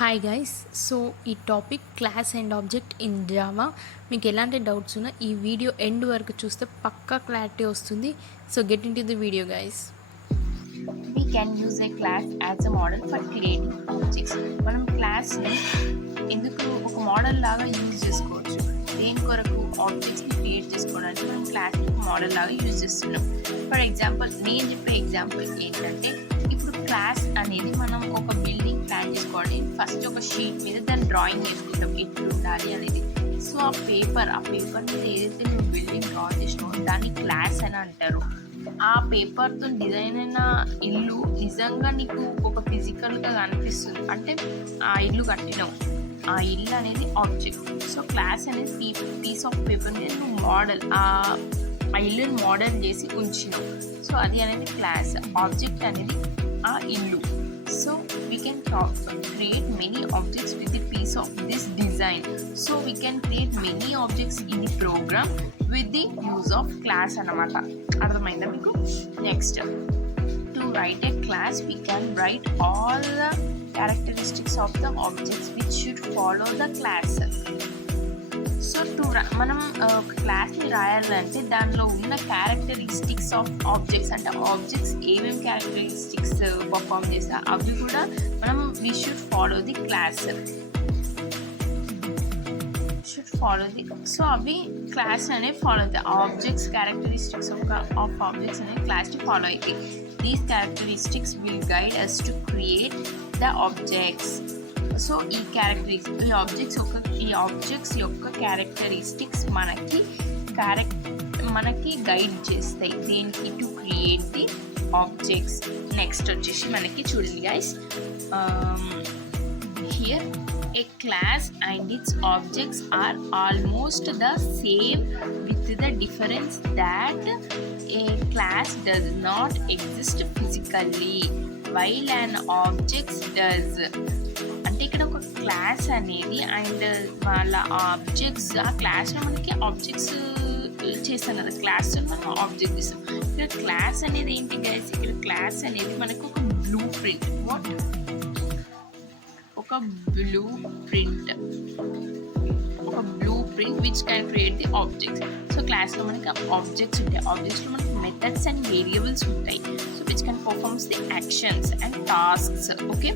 Hi guys. So ఈ topic class and object in Java. మీకు ఎలాంటి డౌట్స్ ఉన్నా ఈ వీడియో ఎండ్ వరకు చూస్తే పక్కా క్లారిటీ వస్తుంది. So get in to the video guys. We can use a class as a model for creating objects. మనం క్లాస్ని ఎందుకు ఒక మోడల్ లాగా యూజ్ చేసుకోవచ్చు. దేని కొరకు ఆబ్జెక్ట్స్ని క్రియేట్ చేసుకోవడానికి మనం క్లాస్ని ఒక మోడల్ లాగా యూజ్ చేస్తున్నాం. ఫర్ ఎగ్జాంపుల్ నేను చెప్పే ఎగ్జాంపుల్ ఏంటంటే, ఇప్పుడు క్లాస్ అనేది మనం ఒక బిల్డింగ్ ప్లాన్ చేసుకోవాలి. ఫస్ట్ ఒక షీట్ మీద దాన్ని డ్రాయింగ్ చేసుకుంటాం ఎట్లు ఉండాలి అనేది. సో ఆ పేపర్ మీద ఏదైతే నువ్వు బిల్డింగ్ డ్రా చేసినావో దాన్ని క్లాస్ అని అంటారు. ఆ పేపర్తో డిజైన్ అయిన ఇల్లు నిజంగా నీకు ఒక ఫిజికల్గా కనిపిస్తుంది అంటే ఆ ఇల్లు కట్టినావు, ఆ ఇల్లు అనేది ఆబ్జెక్ట్. సో క్లాస్ అనేది పీస్ ఆఫ్ పేపర్ మీద నువ్వు మోడల్ ఆ ఇల్లుని మోడల్ చేసి ఉంచినావు. సో అది అనేది క్లాస్. ఆబ్జెక్ట్ అనేది ఆ ఇల్లు. So we can create many objects with the piece of this design. So we can create many objects in the program with the use of class anamata. Ardhamainda meeku? Next, to write a class we can write all the characteristics of the objects which should follow the class. So మనం ఒక క్లాస్ని రాయాలంటే దానిలో ఉన్న characteristics of objects అంటే objects ఏమేమి characteristics perform చేస్తా అవి కూడా మనం we should follow the class. So అవి క్లాస్ అనేవి ఫాలో అవుతాయి. ఆబ్జెక్ట్స్ క్యారెక్టరిస్టిక్స్ ఆఫ్ ఆబ్జెక్ట్స్ అనేవి క్లాస్ని ఫాలో అవుతాయి. These characteristics will guide us to create the objects. So ఈ ఆబ్జెక్ట్స్ యొక్క క్యారెక్టరిస్టిక్స్ మనకి గైడ్ చేస్తాయి దేనికి, to create the objects. Next వచ్చేసి మనకి చూడండి guys, here a class and its objects are almost the same with the difference that a class does not exist physically while an object does. అంటే ఇక్కడ ఒక క్లాస్ అనేది అండ్ వాళ్ళ ఆబ్జెక్ట్స్, ఆ క్లాస్లో మనకి ఆబ్జెక్ట్స్ చేస్తాం కదా, క్లాస్లో మనం ఆబ్జెక్ట్ చేస్తాం. ఇక్కడ క్లాస్ అనేది ఏంటి గైస్, ఇక్కడ క్లాస్ అనేది మనకు ఒక బ్లూ ప్రింట్. ఒక blue print which can create the objects. So క్లాస్లో మనకి ఆబ్జెక్ట్స్ ఉంటాయి. ఆబ్జెక్ట్స్లో మనకి మెథడ్స్ అండ్ వేరియబుల్స్ ఉంటాయి. So which can performs the actions and tasks. Okay,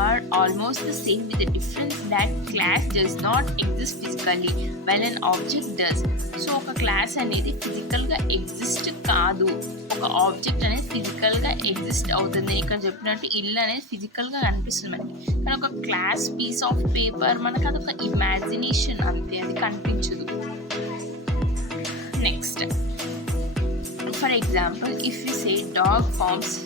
are almost the same with the difference that class does not exist physically while an object does. So ఒక క్లాస్ అనేది ఫిజికల్గా ఎగ్జిస్ట్ కాదు, ఒక ఆబ్జెక్ట్ అనేది ఫిజికల్గా ఎగ్జిస్ట్ అవుతుంది. ఇక్కడ చెప్పినట్టు ఇల్లు అనేది ఫిజికల్గా కనిపిస్తుంది మనకి, కానీ ఒక క్లాస్ పీస్ ఆఫ్ పేపర్ మనకు అదొక ఇమాజినేషన్ అంతే, అది కనిపించదు. Next, for example if you say dog forms,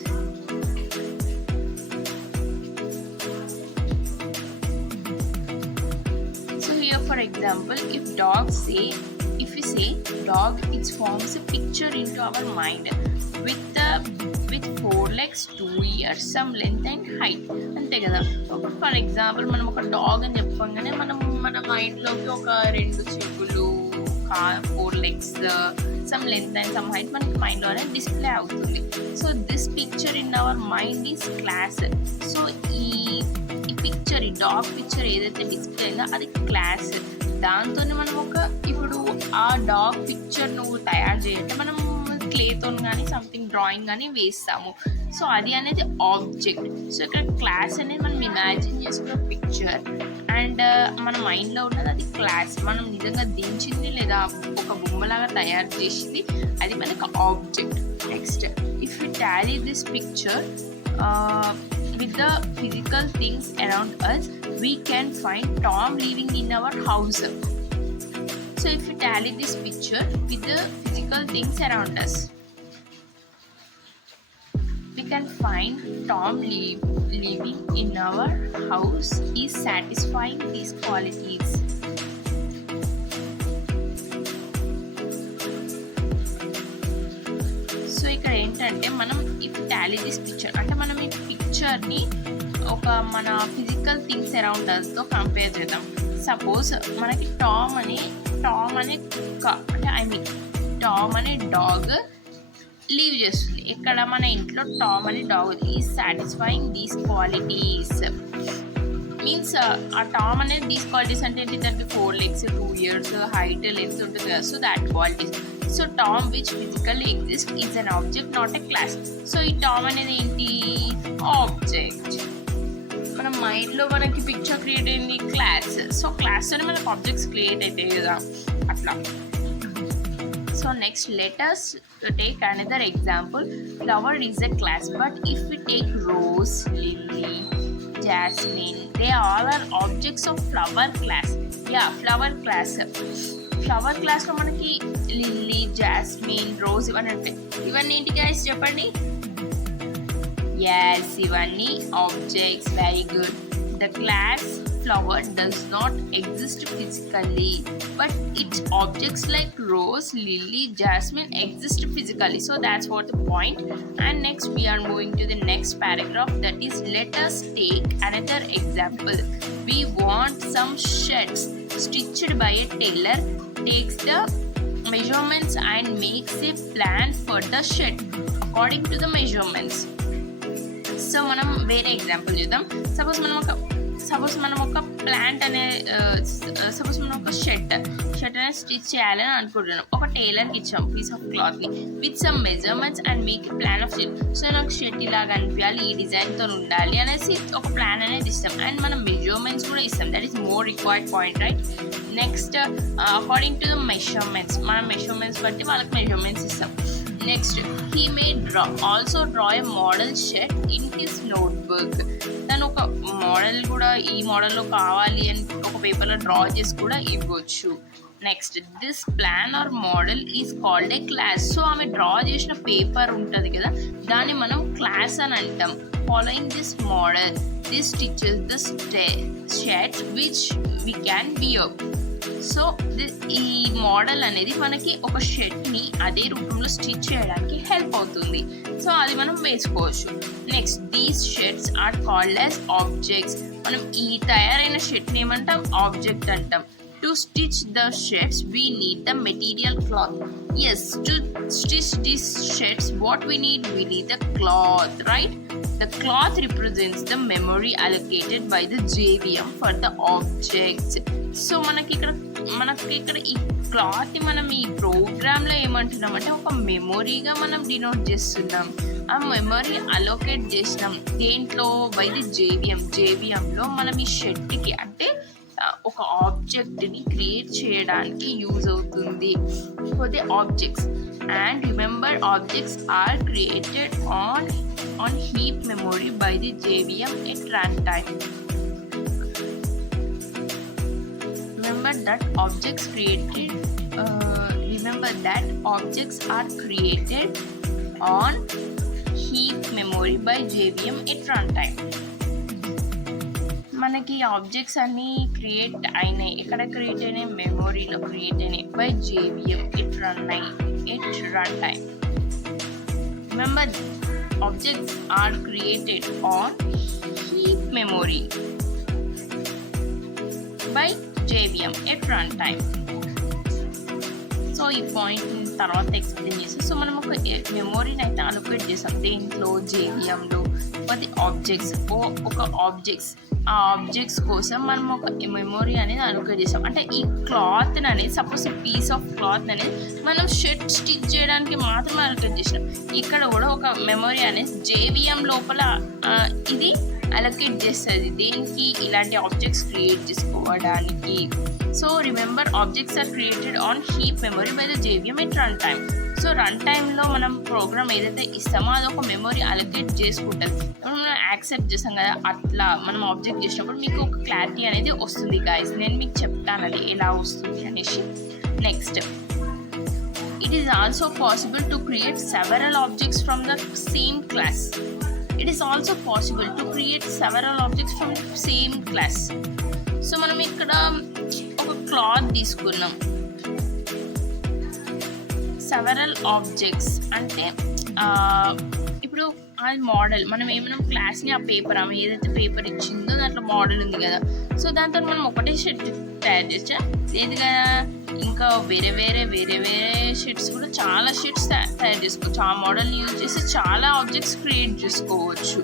for example if we say dog, it forms a picture into our mind with 4 legs, 2 ears, some length and height. అంతే కదా. For example మనం ఒక డాగ్ అని చెప్పగానే మన మైండ్లోకి ఒక 2 చెవులు, 4 legs, some length and some height మనకి మైండ్లోనే డిస్ప్లే అవుతుంది. So this picture in our mind is class. So ఈ పిక్చర్, ఈ డాగ్ పిక్చర్ ఏదైతే డిస్ప్లే అయిందో అది క్లాస్. దాంతోనే మనం ఇప్పుడు ఆ డాగ్ పిక్చర్ నువ్వు తయారు చేయాలంటే మనం క్లేతో కానీ సంథింగ్ డ్రాయింగ్ కానీ వేస్తాము. సో అది అనేది ఆబ్జెక్ట్. సో ఇక్కడ క్లాస్ అనేది మనం ఇమాజిన్ చేసుకున్న పిక్చర్ అండ్ మన మైండ్లో ఉన్నది అది క్లాస్. మనం నిజంగా దించింది లేదా ఒక బొమ్మలాగా తయారు చేసింది అది మనకు object. Next, if you Tally this picture with the physical things around us, we can find Tom living in our house. So if you tally this picture with the physical things around us, we can find Tom living in our house is satisfying these qualities. So ఇక్కడ ఏంటంటే మనం ఇప్పుడు Tally this picture అంటే మనం ఈ పిక్చర్ని ఒక మన ఫిజికల్ థింగ్స్ అరౌండ్ అస్తో కంపేర్ చేద్దాం. సపోజ్ మనకి టామ్ అనే కుక్క అంటే టామ్ అనే డాగ్ లీవ్ చేస్తుంది. ఇక్కడ మన ఇంట్లో టామ్ అనే dog is satisfying these qualities. Means ఆ టామ్ అనేది దీస్ క్వాలిటీస్ అంటే ఏంటి, దానికి 4 legs, 2 ears, హైట్, లెంత్ ఉంటుంది కదా. So that qualities. So Tom which physically exist is an object, not a class. So ఈ టామ్ అనేది ఏంటి, ఆబ్జెక్ట్. మన మైండ్లో మనకి పిక్చర్ క్రియేట్ అయింది క్లాస్. సో క్లాస్తోనే మనకు ఆబ్జెక్ట్స్ క్రియేట్ అవుతాయి కదా అట్లా. So next let us take another example. Flower is a class, but if we take rose, lily, jasmine, they all are objects of flower class. Yeah, flower class. Flower క్లాస్లో మనకి lily, jasmine, rose ఇవన్నీ ఉంటాయి. ఇవన్నీ ఏంటి గైస్ చెప్పండి? ఎస్, ఇవన్నీ objects. Very good. The class flower does not exist physically, but its objects like rose, lily, jasmine exist physically. So that's what the point. And next we are moving to the next paragraph, that is let us take another example. We want some shirts stitched by a tailor, takes the measurements and makes a plan for the shirt according to the measurements. So మనం వేరే ఎగ్జాంపుల్ చూద్దాం. సపోజ్ మనం ఒక ప్లాంట్ అనే సపోజ్ మనం ఒక షర్ట్ అనేది స్టిచ్ చేయాలని అనుకుంటున్నాం. ఒక టైలర్కి ఇచ్చాం పీస్ ఆఫ్ క్లాత్ని with some measurements and make plan of shirt. So నాకు షర్ట్ ఇలా కనిపించాలి, ఈ డిజైన్తో ఉండాలి అనేసి ఒక ప్లాన్ అనేది ఇస్తాం. అండ్ మనం మెజర్మెంట్స్ కూడా ఇస్తాం. That is more required point, right? Next according to the measurements, మనం మెజర్మెంట్స్ బట్టి వాళ్ళకి మెజర్మెంట్స్ ఇస్తాం. Next, he may also draw a model shirt in his notebook. తను ఒక మోడల్ కూడా ఈ మోడల్లో కావాలి అని ఒక పేపర్లో డ్రా చేసి కూడా ఇవ్వచ్చు. Next, this plan or model is called a class. So ఆమె డ్రా చేసిన పేపర్ ఉంటుంది కదా, దాన్ని మనం క్లాస్ అని అంటాం. Following this model, this stitches the shirts which we can wear. So ఈ మోడల్ అనేది మనకి ఒక షర్ట్ని అదే రూపంలో స్టిచ్ చేయడానికి హెల్ప్ అవుతుంది. సో అది మనం వేసుకోవచ్చు. Next, these shirts are called as objects. మనం ఈ తయారైన షర్ట్ని ఏమంటాం, ఆబ్జెక్ట్ అంటాం. To stitch the shirts we need the material cloth. Yes, to stitch these shirts what we need the cloth, right? The cloth represents the memory allocated by the JVM for the objects. So మనకి ఇక్కడ ఈ క్లాత్ మనం ఈ ప్రోగ్రామ్లో ఏమంటున్నాం అంటే ఒక మెమొరీగా మనం డినోట్ చేస్తున్నాం. ఆ మెమొరీ అలోకేట్ చేసినాం దేంట్లో, బై ది జేవిఎంలో మనం ఈ షర్ట్కి అంటే ఒక ఆబ్జెక్ట్ని క్రియేట్ చేయడానికి యూజ్ అవుతుంది for the objects. And remember, objects are created on heap memory by the JVM at runtime. Remember that objects are created on heap memory by JVM at runtime. మనకి ఆబ్జెక్ట్స్ అన్నీ క్రియేట్ అయినాయి. ఎక్కడ క్రియేట్ అయినాయి, మెమొరీలో క్రియేట్ అయినాయి by JVM at runtime. Remember, objects are created on heap memory by JVM at runtime. So ఈ పాయింట్ తర్వాత ఎక్స్ప్లెయిన్ చేస్తాం. సో మనం ఒక మెమొరీని అయితే అలొకేట్ చేస్తాం దేంట్లో, జేవిఎంలో ఫర్ ది ఆబ్జెక్ట్స్. ఒక ఆ ఆబ్జెక్ట్స్ కోసం మనం ఒక మెమొరీ అనేది అలొకేట్ చేస్తాం. అంటే ఈ క్లాత్ అనేది సపోజ్ పీస్ ఆఫ్ క్లాత్ అనేది మనం షర్ట్ స్టిచ్ చేయడానికి మాత్రమే అలొకేట్ చేసినాం. ఇక్కడ కూడా ఒక మెమొరీ అనేది జేవిఎం లోపల ఇది అలొకేట్ చేస్తుంది దేనికి, ఇలాంటి ఆబ్జెక్ట్స్ క్రియేట్ చేసుకోవడానికి. So remember, objects are created on heap memory by the JVM at run time. So run టైంలో మనం ప్రోగ్రామ్ ఏదైతే ఇస్తామో అది ఒక మెమొరీ అలొకేట్ చేసుకుంటుంది. మనం యాక్సెప్ట్ చేస్తాం కదా, అట్లా మనం ఆబ్జెక్ట్ చేసినప్పుడు మీకు ఒక క్లారిటీ అనేది వస్తుంది గాయస్. నేను మీకు చెప్తాను అది ఎలా వస్తుంది అనేసి. Next, it is also possible to create several objects from the same class. It is also possible to create several objects from the same class. So మనం ఇక్కడ ఒక క్లాత్ తీసుకున్నాం. సెవరల్ ఆబ్జెక్ట్స్ అంటే ఇప్పుడు అది మోడల్. మనం ఏమైనా క్లాస్ని ఆ పేపర్ ఆమె ఏదైతే పేపర్ ఇచ్చిందో దాంట్లో మోడల్ ఉంది కదా, సో దాంతో మనం ఒకటే షీట్ తయారు చేయొచ్చా? లేదు కదా, ఇంకా వేరే వేరే షీట్స్ కూడా చాలా షీట్స్ తయారు చేసుకోవచ్చు. ఆ మోడల్ని యూజ్ చేసి చాలా ఆబ్జెక్ట్స్ క్రియేట్ చేసుకోవచ్చు.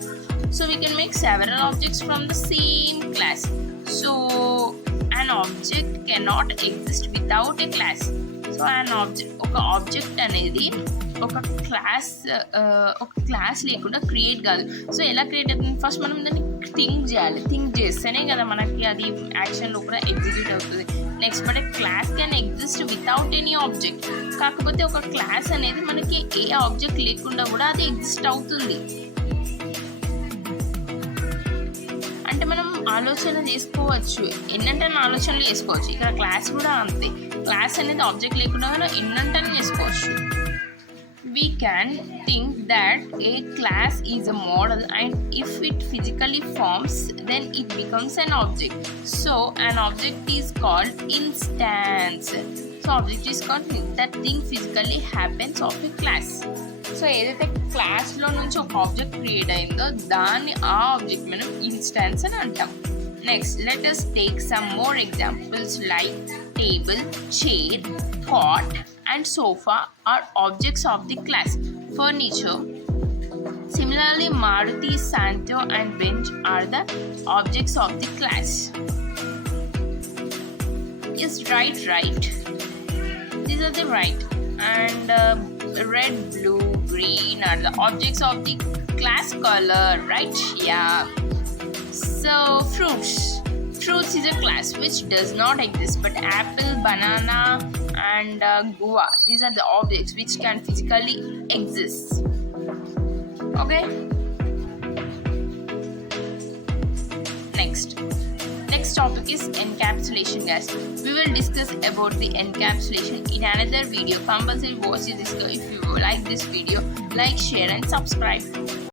So we can make several objects from the same class. So an object cannot exist without a class. So ఒక ఆబ్జెక్ట్ అనేది ఒక క్లాస్ లేకుండా క్రియేట్ కాదు. సో ఎలా క్రియేట్ అవుతుంది? ఫస్ట్ మనం దాన్ని థింక్ చేయాలి. థింక్ చేస్తేనే కదా మనకి అది యాక్షన్లో కూడా ఎగ్జిక్యూట్ అవుతుంది. Next but class can exist without any object. కాకపోతే ఒక క్లాస్ అనేది మనకి ఏ ఆబ్జెక్ట్ లేకుండా కూడా అది ఎగ్జిస్ట్ అవుతుంది. అంటే మనం ఆలోచన చేసుకోవచ్చు, ఎన్నంటే ఆలోచనలు చేసుకోవచ్చు. ఇక్కడ క్లాస్ కూడా అంతే. క్లాస్ అనేది ఆబ్జెక్ట్ లేకుండా మనం ఎన్నంటే చేసుకోవచ్చు. We can think that a class is a model, and if it physically forms, then it becomes an object. So an object is called instance. So object is called that thing physically happens of a class. So ఏదైతే క్లాస్లో నుంచి ఒక object create అయిందో దాన్ని ఆ ఆబ్జెక్ట్ మనం ఇన్స్టాన్స్ అని అంటాం. Next let us take some more examples like table, chair, pot and sofa are objects of the class. Furniture. Similarly, Maruti, Santo and bench are the objects of the class. Is right. These are the right. And red, blue, green are the objects of the class color, right? Yeah. So fruits is a class which does not exist, but apple, banana and guava, these are the objects which can physically exist. Okay, next topic is encapsulation, guys. We will discuss about the encapsulation in another video. Compulsory watch this video. If you like this video, like, share and subscribe.